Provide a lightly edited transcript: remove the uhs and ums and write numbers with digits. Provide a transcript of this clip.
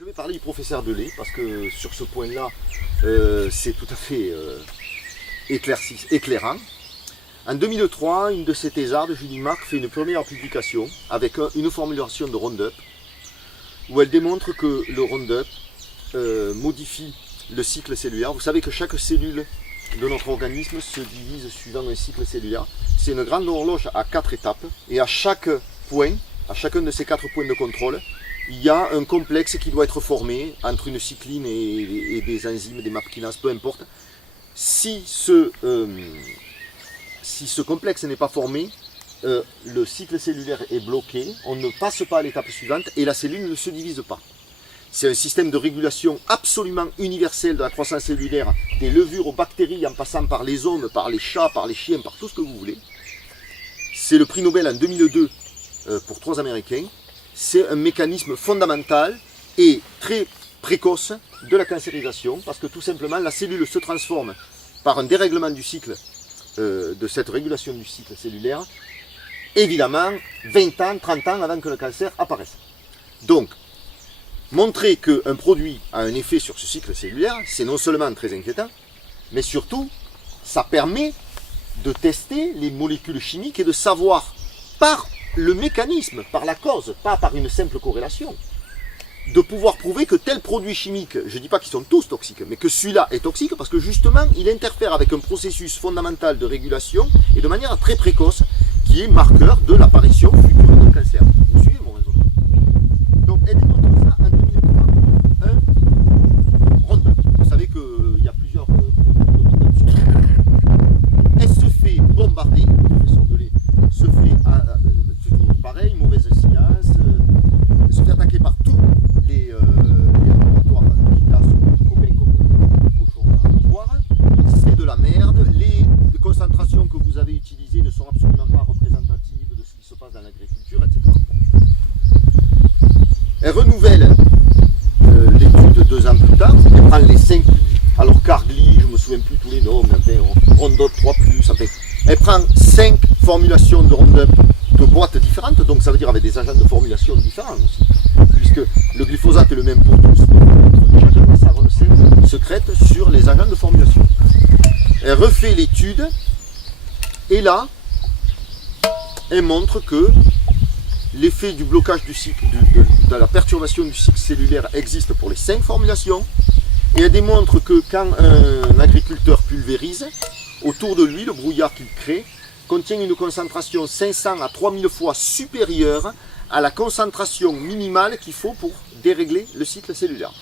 Je vais parler du professeur Delay parce que sur ce point-là, c'est tout à fait éclairant. En 2003, une de ses thésardes, Julie Marc, fait une première publication avec une formulation de Roundup où elle démontre que le Roundup modifie le cycle cellulaire. Vous savez que chaque cellule de notre organisme se divise suivant un cycle cellulaire. C'est une grande horloge à 4 étapes et à chaque point, à chacun de ces 4 points de contrôle, il y a un complexe qui doit être formé entre une cycline et des enzymes, des MAP kinases, peu importe. Si ce complexe n'est pas formé, le cycle cellulaire est bloqué, on ne passe pas à l'étape suivante et la cellule ne se divise pas. C'est un système de régulation absolument universel de la croissance cellulaire, des levures aux bactéries en passant par les hommes, par les chats, par les chiens, par tout ce que vous voulez. C'est le prix Nobel en 2002 pour 3 Américains. C'est un mécanisme fondamental et très précoce de la cancérisation parce que tout simplement la cellule se transforme par un dérèglement du cycle, de cette régulation du cycle cellulaire, évidemment 20 ans, 30 ans avant que le cancer apparaisse. Donc, montrer qu'un produit a un effet sur ce cycle cellulaire, c'est non seulement très inquiétant, mais surtout, ça permet de tester les molécules chimiques et de savoir par le mécanisme, par la cause, pas par une simple corrélation, de pouvoir prouver que tel produit chimique, je ne dis pas qu'ils sont tous toxiques, mais que celui-là est toxique parce que justement, il interfère avec un processus fondamental de régulation et de manière très précoce, qui est marqueur de l'apparition future d'un cancer. Vous suivez mon raisonnement? Donc, elle démontre ça en 2003, un Roundup. Vous savez qu'il y a plusieurs elle se fait bombarder, le professeur Delay se fait, c'est toujours pareil, mauvaise science, elle se fait attaquer par tous les laboratoires qui là sont copains comme des cochons à boire. C'est de la merde, les concentrations que vous avez utilisées ne sont absolument pas représentatives de ce qui se passe dans l'agriculture, etc. Elle renouvelle l'étude 2 ans plus tard, elle prend les 5, alors Cargly, je ne me souviens plus tous les noms, mais enfin, Roundup 3+, enfin, elle prend 5 formulations de Roundup de boîtes différentes, donc ça veut dire avec des agents de formulation différents aussi, puisque le glyphosate est le même pour tous, chacun a sa recette secrète sur les agents de formulation. Elle refait l'étude, et là, elle montre que l'effet du blocage du cycle, de la perturbation du cycle cellulaire existe pour les 5 formulations, et elle démontre que quand un agriculteur pulvérise, autour de lui, le brouillard qu'il crée contient une concentration 500 à 3000 fois supérieure à la concentration minimale qu'il faut pour dérégler le cycle cellulaire.